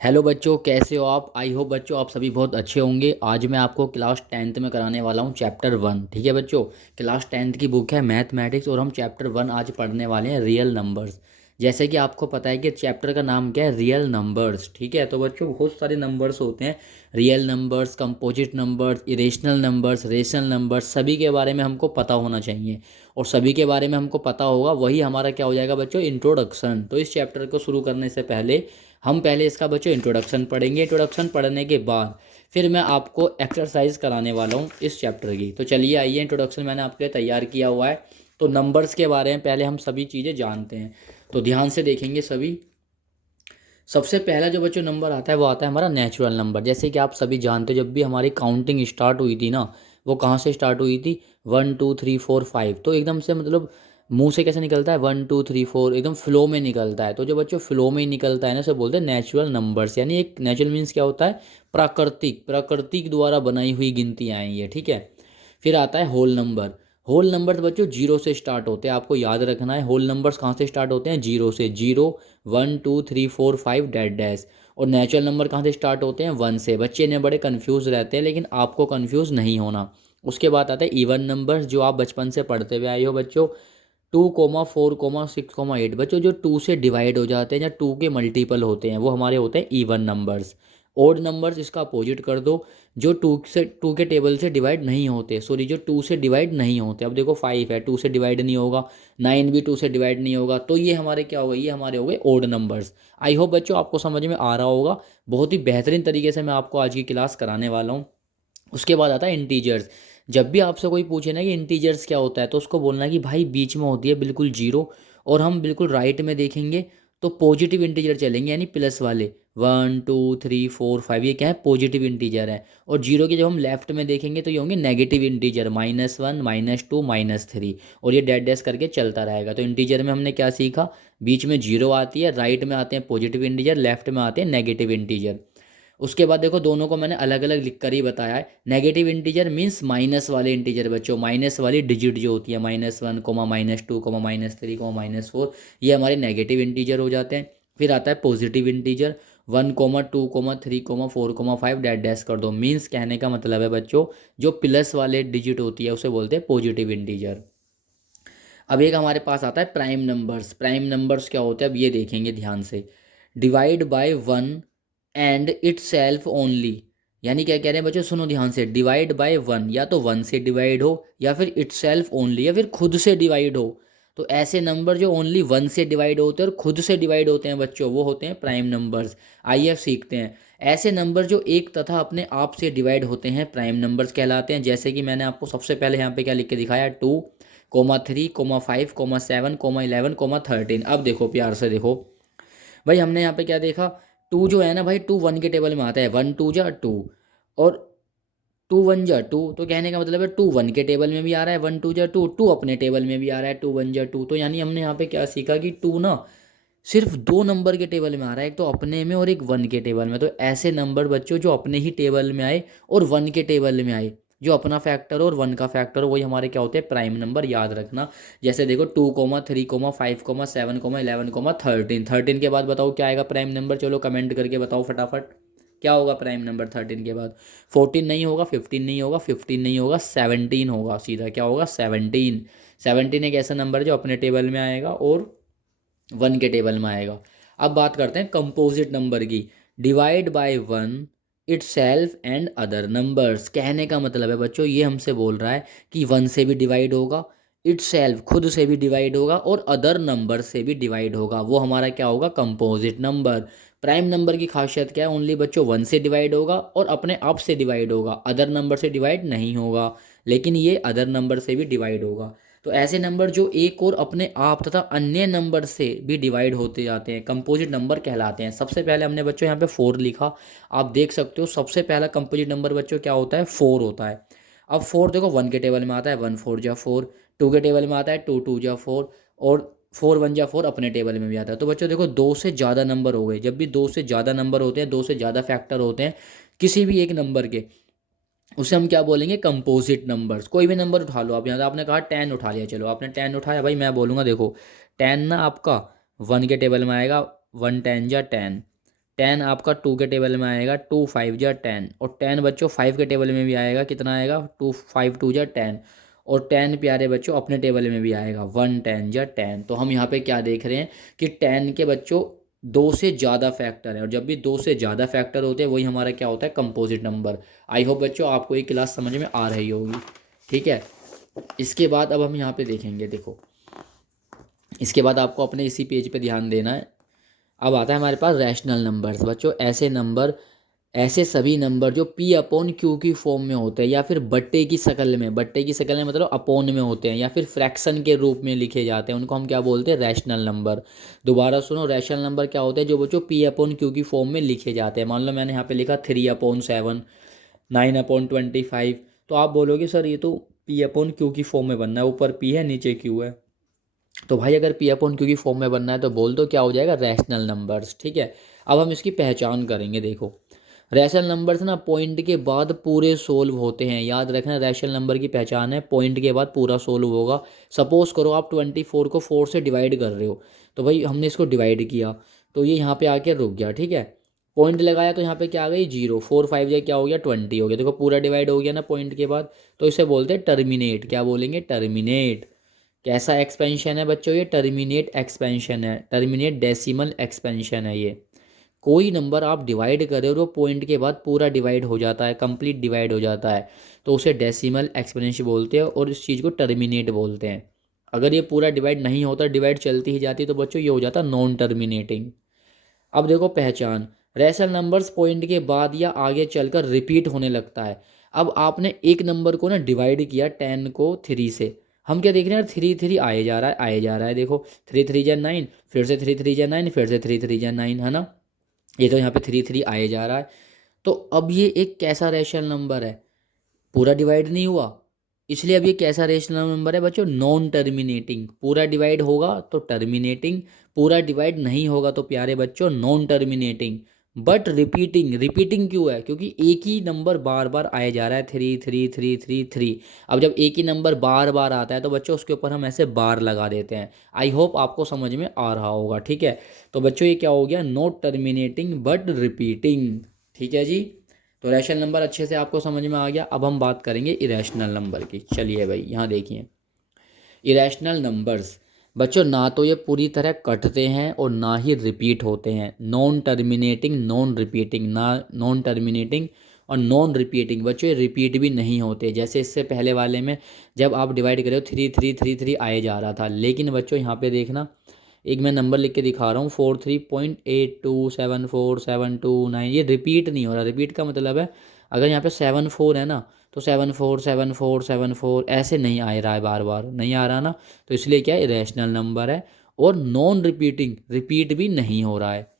Hello बच्चों, कैसे हो आप। आई होप बच्चों आप सभी बहुत अच्छे होंगे। आज मैं आपको क्लास टेंथ में कराने वाला हूँ चैप्टर 1। ठीक है बच्चों, क्लास टेंथ की बुक है मैथमेटिक्स और हम चैप्टर 1 आज पढ़ने वाले हैं, रियल नंबर्स। जैसे कि आपको पता है कि चैप्टर का नाम क्या है, रियल नंबर्स। ठीक है, तो बच्चों बहुत सारे नंबर्स होते हैं, real numbers, composite numbers, irrational numbers, rational numbers, सभी के बारे में हमको पता होना चाहिए। और सभी के बारे में हमको पता होगा, वही हमारा क्या हो जाएगा बच्चों, इंट्रोडक्शन। तो इस चैप्टर को शुरू करने से पहले हम पहले इसका बच्चों इंट्रोडक्शन पढ़ेंगे। इंट्रोडक्शन पढ़ने के बाद फिर मैं आपको एक्सरसाइज कराने वाला हूँ इस चैप्टर की। तो चलिए आइए, इंट्रोडक्शन मैंने आपके लिए तैयार किया हुआ है। तो नंबर्स के बारे में पहले हम सभी चीज़ें जानते हैं, तो ध्यान से देखेंगे सभी। सबसे पहला जो बच्चों नंबर आता है वो आता है हमारा नेचुरल नंबर। जैसे कि आप सभी जानते हो, जब भी हमारी काउंटिंग स्टार्ट हुई थी ना, वो कहाँ से स्टार्ट हुई थी, 1 2 3 4 5। तो एकदम से मतलब मुंह से कैसे निकलता है, 1 2 3 4, एकदम फ्लो में निकलता है। तो जो बच्चों फ्लो में ही निकलता है ना, उसे बोलते हैं नेचुरल नंबर्स। यानी एक नेचुरल मीन्स क्या होता है, प्राकृतिक, प्रकृति द्वारा बनाई हुई गिनतियाँ हैं ये। ठीक है, फिर आता है होल नंबर। होल नंबर्स बच्चों जीरो से स्टार्ट होते हैं, आपको याद रखना है। होल नंबर्स कहाँ से स्टार्ट होते हैं, जीरो से। Zero, 1 2 3 4 5 dash dash. और नेचुरल नंबर कहाँ से स्टार्ट होते हैं, 1 से। बच्चे ने बड़े कंफ्यूज रहते हैं, लेकिन आपको कंफ्यूज नहीं होना। उसके बाद आता है इवन नंबर्स, जो आप बचपन से पढ़ते हुए आए हो बच्चों। 2 4 6 8 बच्चों, जो 2 से डिवाइड हो जाते हैं या 2 के मल्टीपल होते हैं, वो हमारे होते हैं इवन नंबर्स। ओड नंबर्स इसका अपोजिट कर दो, जो 2 के टेबल से डिवाइड नहीं होते, सॉरी जो 2 से डिवाइड नहीं होते। अब देखो 5 है, 2 से डिवाइड नहीं होगा। 9 भी 2 से डिवाइड नहीं होगा। तो ये हमारे क्या होगा, ये हमारे हो गए ओड नंबर्स। आई होप बच्चों आपको समझ में आ रहा होगा। बहुत ही बेहतरीन तरीके से मैं आपको आज की क्लास कराने वाला हूँ। उसके बाद आता है इंटीजर्स। जब भी आपसे कोई पूछे ना कि इंटीजर्स क्या होता है, तो उसको बोलना है कि भाई बीच में होती है बिल्कुल जीरो, और हम बिल्कुल राइट में देखेंगे तो पॉजिटिव इंटीजर चलेंगे, यानी प्लस वाले। 1 2 3 4 5, ये क्या है, पॉजिटिव इंटीजर है। और जीरो के जब हम लेफ्ट में देखेंगे तो ये होंगे नेगेटिव इंटीजर, -1 -2 -3। और ये डैश डैश करके चलता रहेगा। तो इंटीजर में हमने क्या सीखा, बीच में जीरो आती है, राइट में आते हैं पॉजिटिव इंटीजर, लेफ्ट में आते हैं नेगेटिव इंटीजर। उसके बाद देखो दोनों को मैंने अलग अलग लिख कर ही बताया है। नेगेटिव इंटीजर मीन्स माइनस वाले इंटीजर बच्चों, माइनस वाली डिजिट जो होती है, -1 -2 -3 -4, ये हमारे नेगेटिव इंटीजर हो जाते हैं। फिर आता है पॉजिटिव इंटीजर, 1 2 3 4 डैश डैश कर दो। मीन्स कहने का मतलब है बच्चों, जो प्लस वाले डिजिट होती है उसे बोलते हैं पॉजिटिव इंटीजर। अब एक हमारे पास आता है प्राइम नंबर्स। प्राइम नंबर्स क्या होते हैं, अब ये देखेंगे ध्यान से। Divide by 1 and it self only. यानी क्या कह रहे हैं बच्चों, सुनो ध्यान से। डिवाइड बाय 1, या तो 1 से डिवाइड हो, या फिर इट सेल्फ ओनली, या फिर खुद से डिवाइड हो। तो ऐसे नंबर जो ओनली 1 से डिवाइड होते हैं और खुद से डिवाइड होते हैं बच्चों, वो होते हैं प्राइम नंबर्स। आइए अब सीखते हैं। ऐसे नंबर जो एक तथा अपने आप से डिवाइड होते हैं प्राइम नंबर्स कहलाते हैं। जैसे कि मैंने आपको सबसे पहले यहाँ पे क्या लिख के दिखाया, 2 3 5 7 11 अब देखो प्यार से देखो भाई, हमने यहाँ पे क्या देखा, टू जो है ना भाई, टू 1 के टेबल में आता है, 1 2 जा 2। और 2 1 जा 2, तो कहने का मतलब है 2 1 के टेबल में भी आ रहा है, 1 2 जा 2, 2 अपने टेबल में भी आ रहा है, 2 1 जा 2। तो यानी हमने यहाँ पे क्या सीखा कि टू ना सिर्फ दो नंबर के टेबल में आ रहा है, एक तो अपने में और एक 1 के टेबल में। तो ऐसे नंबर बच्चों जो अपने ही टेबल में आए और 1 के टेबल में आए, जो अपना फैक्टर और 1 का फैक्टर हो, वही हमारे क्या होते हैं, प्राइम नंबर। याद रखना। जैसे देखो 2 3 5 7 11 13 के बाद बताओ क्या आएगा प्राइम नंबर, चलो कमेंट करके बताओ फटाफट। क्या होगा प्राइम नंबर 13 के बाद, 14 नहीं होगा, 15 नहीं होगा, 15 नहीं होगा, 17 होगा। सीधा क्या होगा, 17। 17 एक ऐसा नंबर है जो अपने टेबल में आएगा और 1 के टेबल में आएगा। अब बात करते हैं कंपोजिट नंबर की। Divide by 1 it self and other numbers. कहने का मतलब है बच्चों, ये हमसे बोल रहा है कि 1 से भी डिवाइड होगा, इट सेल्फ खुद से भी डिवाइड होगा, और अदर नंबर से भी डिवाइड होगा। वो हमारा क्या होगा, कंपोजिट नंबर। प्राइम नंबर की खासियत क्या है, ओनली बच्चों 1 से डिवाइड होगा और अपने आप से डिवाइड होगा, अदर नंबर से डिवाइड नहीं होगा। लेकिन ये अदर नंबर से भी डिवाइड होगा। तो ऐसे नंबर जो एक और अपने आप तथा अन्य नंबर से भी डिवाइड होते जाते हैं, कंपोजिट नंबर कहलाते हैं। सबसे पहले हमने बच्चों यहाँ पे 4 लिखा, आप देख सकते हो सबसे पहला कंपोजिट नंबर बच्चों क्या होता है, 4 होता है। अब 4 देखो 1 के टेबल में आता है, 1 4 जा 4। 2 के टेबल में आता है, 2 2 जा 4। और 4 1 जा 4 अपने टेबल में भी आता है। तो बच्चों देखो दो से ज़्यादा नंबर हो गए। जब भी दो से ज़्यादा नंबर होते हैं, दो से ज़्यादा फैक्टर होते हैं किसी भी एक नंबर के, उसे हम क्या बोलेंगे, कंपोजिट नंबर्स। कोई भी नंबर उठा लो आप। यहाँ आपने कहा 10 उठा लिया, चलो आपने 10 उठाया भाई, मैं बोलूँगा देखो 10 ना आपका 1 के टेबल में आएगा, 1 10 जा 10। 10 आपका 2 के टेबल में आएगा, 2 5 जा 10, और 10 बच्चों 5 के टेबल में भी आएगा, कितना आएगा 2 5 2 जा 10, और 10 प्यारे बच्चों अपने टेबल में भी आएगा 1 10 जा 10। तो हम यहाँ पे क्या देख रहे हैं कि 10 के बच्चों दो से ज़्यादा फैक्टर है, और जब भी दो से ज़्यादा फैक्टर होते हैं वही हमारा क्या होता है, कंपोजिट नंबर। आई होप बच्चों आपको ये क्लास समझ में आ रही होगी, ठीक है। इसके बाद अब हम यहाँ पे देखेंगे, देखो इसके बाद आपको अपने इसी पेज पे ध्यान देना है। अब आता है हमारे पास रैशनल नंबर्स बच्चों, ऐसे नंबर, ऐसे सभी नंबर जो पी अपॉन क्यू की फॉर्म में होते हैं, या फिर बट्टे की शक्ल में, बट्टे की शक्ल में मतलब अपॉन में होते हैं, या फिर फ्रैक्शन के रूप में लिखे जाते हैं, उनको हम क्या बोलते हैं, रैशनल नंबर। दोबारा सुनो, रैशनल नंबर क्या होते हैं, जो बच्चों पी अपॉन क्यू की फॉर्म में लिखे जाते हैं। मान लो मैंने यहाँ पे लिखा 3/7, 9/25, तो आप बोलोगे सर ये तो पी अपॉन क्यू की फॉर्म में बनना है, ऊपर पी है नीचे क्यू है। तो भाई अगर पी अपॉन क्यू की फॉर्म में बनना है तो बोल दो क्या हो जाएगा, रैशनल नंबर्स, ठीक है। अब हम इसकी पहचान करेंगे। देखो रैशनल नंबर्स ना पॉइंट के बाद पूरे सोल्व होते हैं, याद रखना, रैशनल नंबर की पहचान है पॉइंट के बाद पूरा सोल्व होगा। सपोज करो आप 24 को 4 से डिवाइड कर रहे हो, तो भाई हमने इसको डिवाइड किया तो ये यहाँ पे आके रुक गया, ठीक है। पॉइंट लगाया तो यहाँ पे क्या आ गई 0, 4 5 क्या हो गया 20 हो गया। देखो पूरा डिवाइड हो गया ना पॉइंट के बाद, तो इसे बोलते हैं टर्मिनेट। क्या बोलेंगे, टर्मिनेट। कैसा एक्सपेंशन है बच्चों, ये टर्मिनेट एक्सपेंशन है, टर्मिनेट डेसिमल एक्सपेंशन है ये। कोई नंबर आप डिवाइड कर रहे हो, वो पॉइंट के बाद पूरा डिवाइड हो जाता है, कंप्लीट डिवाइड हो जाता है, तो उसे डेसिमल एक्सपेंशन बोलते हैं, और इस चीज़ को टर्मिनेट बोलते हैं। अगर ये पूरा डिवाइड नहीं होता, डिवाइड चलती ही जाती, तो बच्चों ये हो जाता नॉन टर्मिनेटिंग। अब देखो पहचान, रैशनल नंबर्स पॉइंट के बाद या आगे चलकर रिपीट होने लगता है। अब आपने एक नंबर को ना डिवाइड किया 10 को 3 से, हम क्या देख रहे हैं, 3 3 आए जा रहा है, आए जा रहा है। देखो 3 3 जा 9, फिर से 3 3 जा 9, फिर से 3 3 जा 9, है ना। ये तो यहाँ पे 3 3 आए जा रहा है। तो अब ये एक कैसा रैशनल नंबर है, पूरा डिवाइड नहीं हुआ, इसलिए अब ये कैसा रेशनल नंबर है बच्चों, नॉन टर्मिनेटिंग। पूरा डिवाइड होगा तो टर्मिनेटिंग, पूरा डिवाइड नहीं होगा तो प्यारे बच्चों non terminating. But repeating, repeating क्यों है, क्योंकि एक ही नंबर बार बार आया जा रहा है, 3 3 3 3 3। अब जब एक ही नंबर बार बार आता है तो बच्चों उसके ऊपर हम ऐसे बार लगा देते हैं। आई होप आपको समझ में आ रहा होगा, ठीक है। तो बच्चों ये क्या हो गया, नॉट टर्मिनेटिंग बट रिपीटिंग, ठीक है जी। तो रैशनल नंबर अच्छे से आपको समझ में आ गया। अब हम बात करेंगे इरेशनल नंबर की। चलिए भाई यहाँ देखिए, इरेशनल नंबर्स बच्चों ना तो ये पूरी तरह कटते हैं और ना ही रिपीट होते हैं। नॉन टर्मिनेटिंग, नॉन रिपीटिंग, ना नॉन टर्मिनेटिंग और नॉन रिपीटिंग बच्चों, ये रिपीट भी नहीं होते। जैसे इससे पहले वाले में जब आप डिवाइड करो 3 3 3 3 आए जा रहा था, लेकिन बच्चों यहाँ पे देखना, एक मैं नंबर लिख के दिखा रहा हूँ 43.827472 9, ये रिपीट नहीं हो रहा। रिपीट का मतलब है अगर यहाँ पे 7 4 है ना, तो 7 4 7 4 7 4 ऐसे नहीं आ रहा है, बार बार नहीं आ रहा ना, तो इसलिए क्या है, इरेशनल नंबर है। और नॉन रिपीटिंग, रिपीट भी नहीं हो रहा है।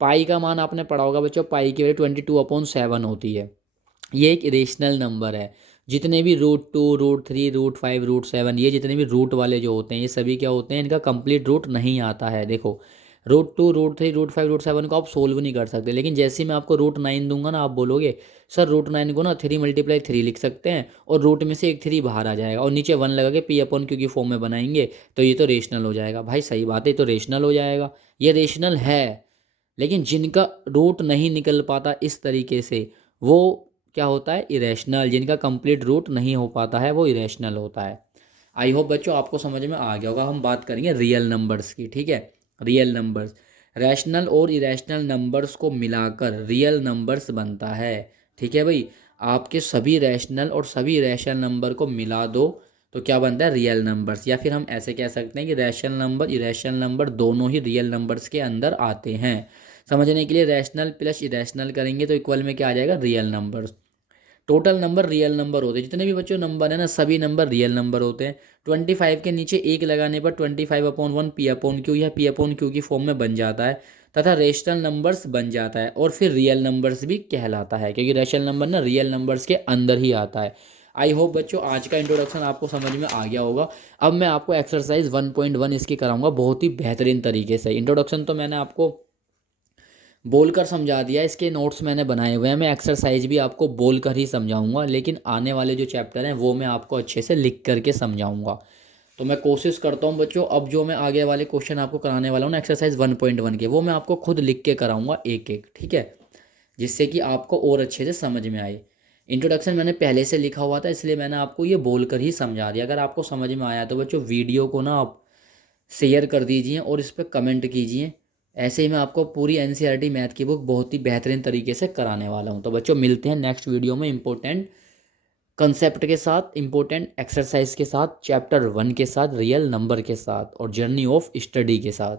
पाई का मान आपने पढ़ा होगा बच्चों, पाई की वैल्यू 22/7 होती है, ये एक इरेशनल नंबर है। जितने भी √2 √3 √5 √7, ये जितने भी रूट वाले जो होते हैं, ये सभी क्या होते हैं, इनका कंप्लीट रूट नहीं आता है। देखो √2 √3 √5 √7 को आप सोल्व नहीं कर सकते, लेकिन जैसे ही मैं आपको √9 दूंगा ना, आप बोलोगे सर √9 को ना 3 × 3 लिख सकते हैं, और रूट में से एक 3 बाहर आ जाएगा, और नीचे 1 लगा के पी अपॉन क्यू की फॉर्म में बनाएंगे, तो ये तो रेशनल हो जाएगा। भाई सही बात है, ये तो रेशनल हो जाएगा, ये रेशनल है। लेकिन जिनका रूट नहीं निकल पाता इस तरीके से, वो क्या होता है, इरेशनल। जिनका कंप्लीट रूट नहीं हो पाता है वो इरेशनल होता है। आई होप बच्चों आपको समझ में आ गया होगा। हम बात करेंगे रियल नंबर्स की, ठीक है। रियल नंबर्स, रैशनल और इरेशनल नंबर्स को मिलाकर रियल नंबर्स बनता है, ठीक है भाई। आपके सभी रैशनल और सभी इरेशनल नंबर को मिला दो तो क्या बनता है, रियल नंबर्स। या फिर हम ऐसे कह सकते हैं कि रैशनल नंबर इरेशनल नंबर दोनों ही रियल नंबर्स के अंदर आते हैं। समझने के लिए रैशनल प्लस इरेशनल करेंगे तो इक्वल में क्या आ जाएगा, real numbers. Total number real number होते हैं, जितने भी बच्चों नंबर है ना, सभी नंबर रियल नंबर होते हैं। 25 के नीचे एक लगाने पर 25/1 पी अपॉन क्यू या पी अपॉन क्यू की फॉर्म में बन जाता है, तथा रेशनल नंबर्स बन जाता है, और फिर रियल नंबर्स भी कहलाता है, क्योंकि रेशनल नंबर ना रियल नंबर्स के अंदर ही आता है। आई होप बच्चों आज का इंट्रोडक्शन आपको समझ में आ गया होगा। अब मैं आपको एक्सरसाइज 1.1 इसकी कराऊंगा बहुत ही बेहतरीन तरीके से। इंट्रोडक्शन तो मैंने आपको बोलकर समझा दिया, इसके नोट्स मैंने बनाए हुए हैं, मैं एक्सरसाइज भी आपको बोलकर ही समझाऊंगा, लेकिन आने वाले जो चैप्टर हैं वो मैं आपको अच्छे से लिख करके समझाऊंगा। तो मैं कोशिश करता हूँ बच्चों, अब जो मैं आगे वाले क्वेश्चन आपको कराने वाला हूँ ना एक्सरसाइज 1.1 के, वो मैं आपको खुद लिख के कराऊंगा एक एक, ठीक है, जिससे कि आपको और अच्छे से समझ में आए। इंट्रोडक्शन मैंने पहले से लिखा हुआ था, इसलिए मैंने आपको ये बोल कर ही समझा दिया। अगर आपको समझ में आया तो बच्चों वीडियो को ना आप शेयर कर दीजिए और इस पर कमेंट कीजिए। ऐसे ही मैं आपको पूरी एनसीईआरटी मैथ की बुक बहुत ही बेहतरीन तरीके से कराने वाला हूँ। तो बच्चों मिलते हैं नेक्स्ट वीडियो में इंपॉर्टेंट कंसेप्ट के साथ, इंपॉर्टेंट एक्सरसाइज के साथ, चैप्टर 1 के साथ, रियल नंबर के साथ और जर्नी ऑफ स्टडी के साथ।